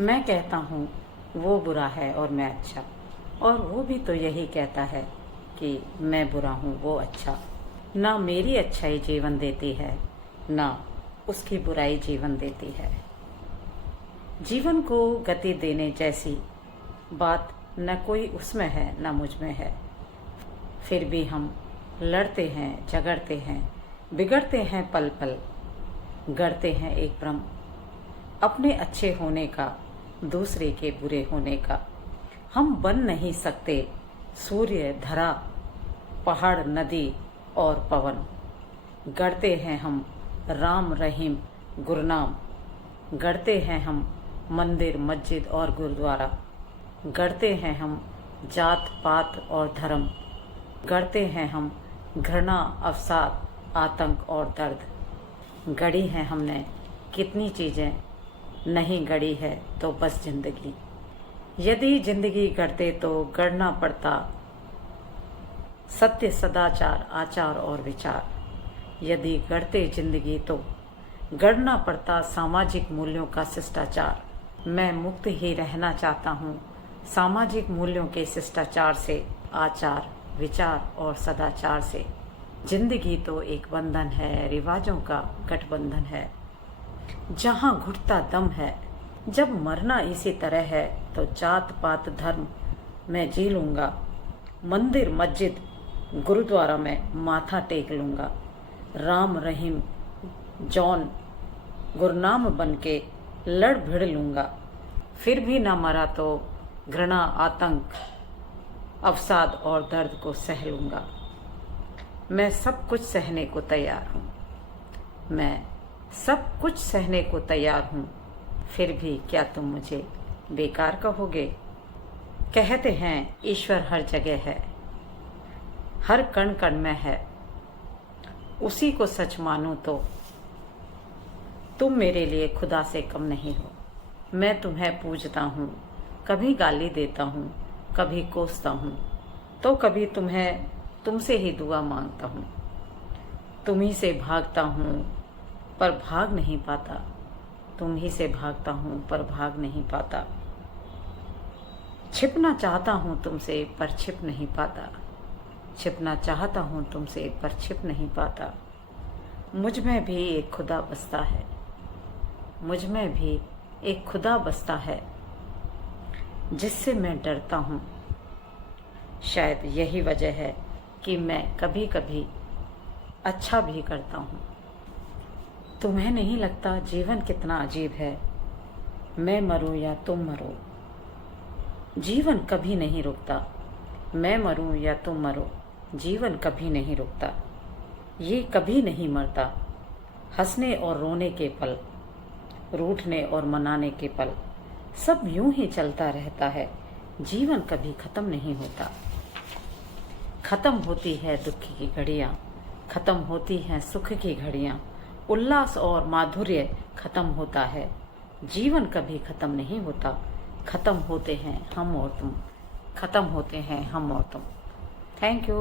मैं कहता हूँ वो बुरा है और मैं अच्छा, और वो भी तो यही कहता है कि मैं बुरा हूँ वो अच्छा। ना मेरी अच्छाई जीवन देती है, ना उसकी बुराई जीवन देती है। जीवन को गति देने जैसी बात न कोई उसमें है न मुझ में है। फिर भी हम लड़ते हैं, झगड़ते हैं, बिगड़ते हैं पल पल, गढ़ते हैं एक भ्रम अपने अच्छे होने का, दूसरे के बुरे होने का। हम बन नहीं सकते सूर्य, धरा, पहाड़, नदी और पवन। गढ़ते हैं हम राम, रहीम, गुरनाम। गढ़ते हैं हम मंदिर, मस्जिद और गुरुद्वारा। गढ़ते हैं हम जात पात और धर्म। गढ़ते हैं हम घृणा, अवसाद, आतंक और दर्द। गढ़ी है हमने कितनी चीज़ें, नहीं गढ़ी है तो बस जिंदगी। यदि जिंदगी गढ़ते तो गढ़ना पड़ता सत्य, सदाचार, आचार और विचार। यदि गढ़ते जिंदगी तो गढ़ना पड़ता सामाजिक मूल्यों का शिष्टाचार। मैं मुक्त ही रहना चाहता हूँ सामाजिक मूल्यों के शिष्टाचार से, आचार, विचार और सदाचार से। जिंदगी तो एक बंधन है, रिवाजों का गठबंधन है, जहाँ घुटता दम है। जब मरना इसी तरह है तो जात पात धर्म मैं जी लूँगा। मंदिर, मस्जिद, गुरुद्वारा में माथा टेक लूँगा। राम, रहीम, जॉन, गुरनाम बन के लड़ भिड़ लूँगा। फिर भी ना मरा तो घृणा, आतंक, अवसाद और दर्द को सह लूँगा। मैं सब कुछ सहने को तैयार हूँ, मैं सब कुछ सहने को तैयार हूँ। फिर भी क्या तुम मुझे बेकार कहोगे? कहते हैं ईश्वर हर जगह है, हर कण कण में है। उसी को सच मानो तो तुम मेरे लिए खुदा से कम नहीं हो। मैं तुम्हें पूजता हूँ, कभी गाली देता हूँ, कभी कोसता हूँ, तो कभी तुमसे ही दुआ मांगता हूँ। तुम ही से भागता हूँ पर भाग नहीं पाता, तुम ही से भागता हूँ पर भाग नहीं पाता। छिपना चाहता हूँ तुमसे पर छिप नहीं पाता, छिपना चाहता हूँ तुमसे पर छिप नहीं पाता। मुझ में भी एक खुदा बसता है, मुझ में भी एक खुदा बसता है, जिससे मैं डरता हूँ। शायद यही वजह है कि मैं कभी कभी अच्छा भी करता हूँ। तुम्हें नहीं लगता जीवन कितना अजीब है? मैं मरूं या तुम मरो, जीवन कभी नहीं रुकता। मैं मरूं या तुम मरो, जीवन कभी नहीं रुकता। ये कभी नहीं मरता। हंसने और रोने के पल, रूठने और मनाने के पल, सब यूं ही चलता रहता है। जीवन कभी खत्म नहीं होता। खत्म होती है दुख की घड़ियाँ, खत्म होती हैं सुख की घड़ियाँ। उल्लास और माधुर्य खत्म होता है, जीवन कभी खत्म नहीं होता। खत्म होते हैं हम और तुम, खत्म होते हैं हम और तुम। Thank you.